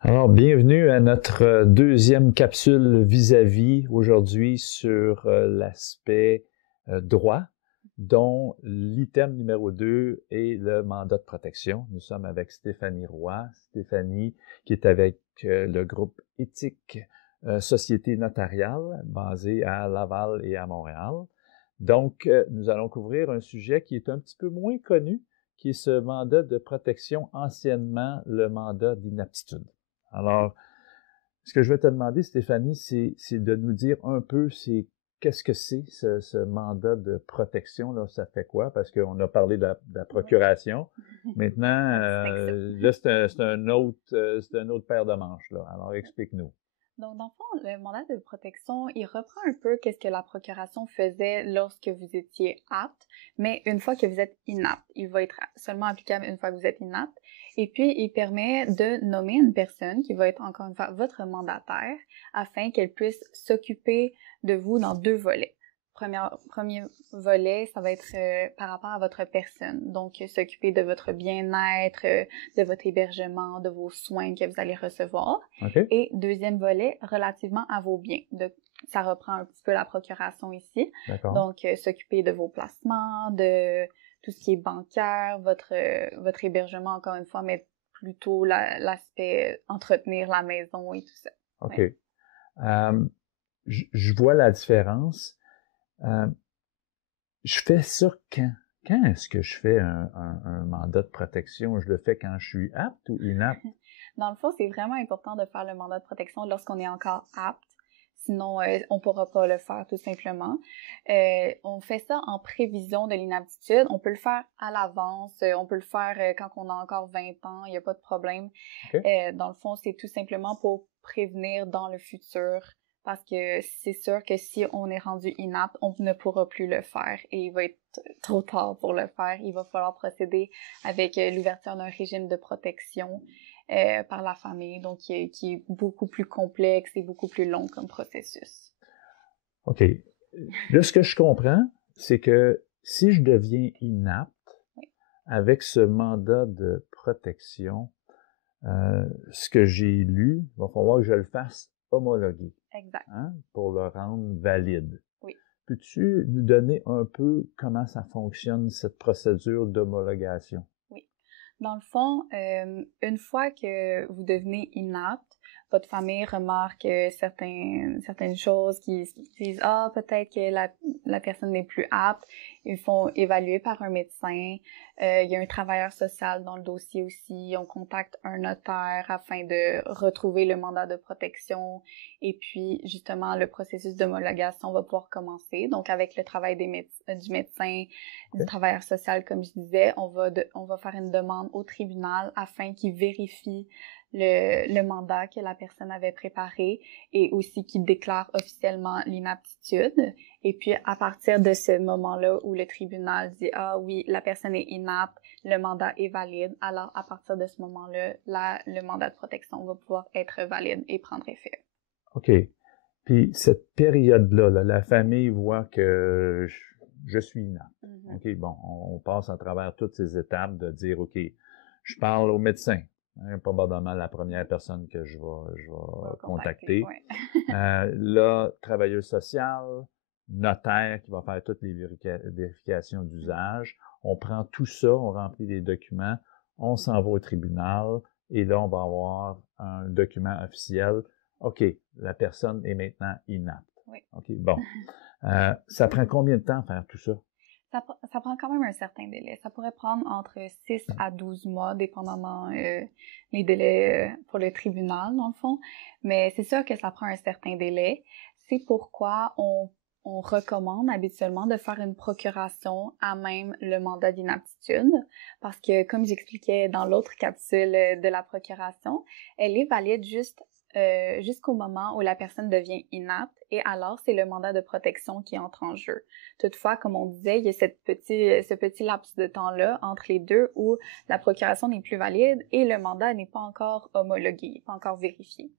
Alors, bienvenue à notre deuxième capsule vis-à-vis aujourd'hui sur l'aspect droit, dont l'item numéro 2 est le mandat de protection. Nous sommes avec Stéphanie Roy. Stéphanie qui est avec le groupe Éthique Société Notariale basé à Laval et à Montréal. Donc, nous allons couvrir un sujet qui est un petit peu moins connu, qui est ce mandat de protection, anciennement le mandat d'inaptitude. Alors, ce que je vais te demander, Stéphanie, c'est de nous dire un peu qu'est-ce que c'est ce mandat de protection, là, ça fait quoi? Parce qu'on a parlé de la procuration. Maintenant, là, c'est un autre paire de manches, là. Alors, explique-nous. Donc, dans le fond, le mandat de protection, il reprend un peu qu'est-ce que la procuration faisait lorsque vous étiez apte, mais une fois que vous êtes inapte. Il va être seulement applicable une fois que vous êtes inapte. Et puis, il permet de nommer une personne qui va être encore une fois votre mandataire afin qu'elle puisse s'occuper de vous dans deux volets. Premier volet, ça va être par rapport à votre personne. Donc, s'occuper de votre bien-être, de votre hébergement, de vos soins que vous allez recevoir. Okay. Et deuxième volet, relativement à vos biens. Ça reprend un petit peu la procuration ici. D'accord. Donc, s'occuper de vos placements, de tout ce qui est bancaire, votre hébergement, encore une fois, mais plutôt l'aspect entretenir la maison et tout ça. OK. Ouais. Je vois la différence. Je fais ça quand? Quand est-ce que je fais un mandat de protection? Je le fais quand je suis apte ou inapte? Dans le fond, c'est vraiment important de faire le mandat de protection lorsqu'on est encore apte. Sinon, on pourra pas le faire tout simplement. On fait ça en prévision de l'inaptitude. On peut le faire à l'avance. On peut le faire quand on a encore 20 ans. Il n'y a pas de problème. Okay. Dans le fond, c'est tout simplement pour prévenir dans le futur. Parce que c'est sûr que si on est rendu inapte, on ne pourra plus le faire et il va être trop tard pour le faire. Il va falloir procéder avec l'ouverture d'un régime de protection par la famille, donc qui est beaucoup plus complexe et beaucoup plus long comme processus. OK. Là, ce que je comprends, c'est que si je deviens inapte, oui, avec ce mandat de protection, ce que j'ai lu, il va falloir que je le fasse homologuer. Exact. Hein, pour le rendre valide. Oui. Peux-tu nous donner un peu comment ça fonctionne, cette procédure d'homologation? Oui. Dans le fond, une fois que vous devenez inapte, votre famille remarque certaines choses qui disent « Ah, peut-être que la personne n'est plus apte ». Ils font évaluer par un médecin. Il y a un travailleur social dans le dossier aussi. On contacte un notaire afin de retrouver le mandat de protection. Et puis, justement, le processus d'homologation va pouvoir commencer. Donc, avec le travail du médecin, du travailleur social, comme je disais, on va faire une demande au tribunal afin qu'il vérifie le mandat que la personne avait préparé et aussi qu'il déclare officiellement l'inaptitude. Et puis, à partir de ce moment-là où le tribunal dit « Ah oui, la personne est inapte, le mandat est valide », alors à partir de ce moment-là, le mandat de protection va pouvoir être valide et prendre effet. OK. Puis, cette période-là, là, la famille voit que je suis inapte. Mm-hmm. OK, bon, on passe à travers toutes ces étapes de dire, OK, je parle au médecin. Hein, probablement la première personne que je vais contacter. Ouais. Là, travailleuse sociale, notaire qui va faire toutes les vérifications d'usage. On prend tout ça, on remplit les documents, on s'en va au tribunal et là, on va avoir un document officiel. OK, la personne est maintenant inapte. Oui. OK, bon. Ça prend combien de temps à faire tout ça? Ça prend quand même un certain délai. Ça pourrait prendre entre 6 à 12 mois, dépendamment les délais pour le tribunal, dans le fond. Mais c'est sûr que ça prend un certain délai. C'est pourquoi on recommande habituellement de faire une procuration à même le mandat d'inaptitude. Parce que, comme j'expliquais dans l'autre capsule de la procuration, elle est valide jusqu'au moment où la personne devient inapte et alors c'est le mandat de protection qui entre en jeu. Toutefois, comme on disait, il y a ce petit laps de temps-là entre les deux où la procuration n'est plus valide et le mandat n'est pas encore homologué, pas encore vérifié.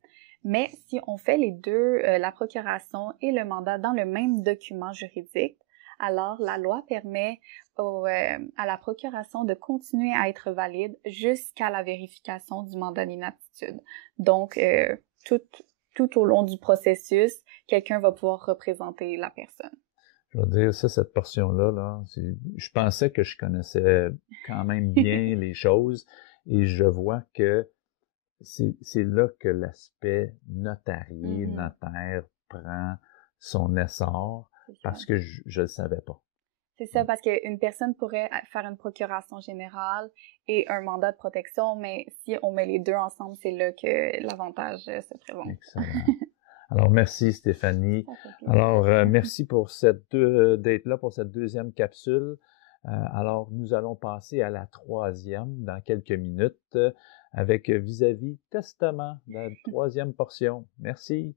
Mais si on fait les deux, la procuration et le mandat dans le même document juridique, Alors, la loi permet à la procuration de continuer à être valide jusqu'à la vérification du mandat d'inaptitude. Donc, tout au long du processus, quelqu'un va pouvoir représenter la personne. Je veux dire, cette portion-là, je pensais que je connaissais quand même bien les choses et je vois que c'est là que l'aspect notarié, notaire prend son essor parce que je le savais pas. C'est ça, parce qu'une personne pourrait faire une procuration générale et un mandat de protection, mais si on met les deux ensemble, c'est là que l'avantage se présente. Excellent. Alors, merci Stéphanie. Alors, merci pour d'être là pour cette deuxième capsule. Alors, nous allons passer à la troisième dans quelques minutes avec vis-à-vis testament, la troisième portion. Merci.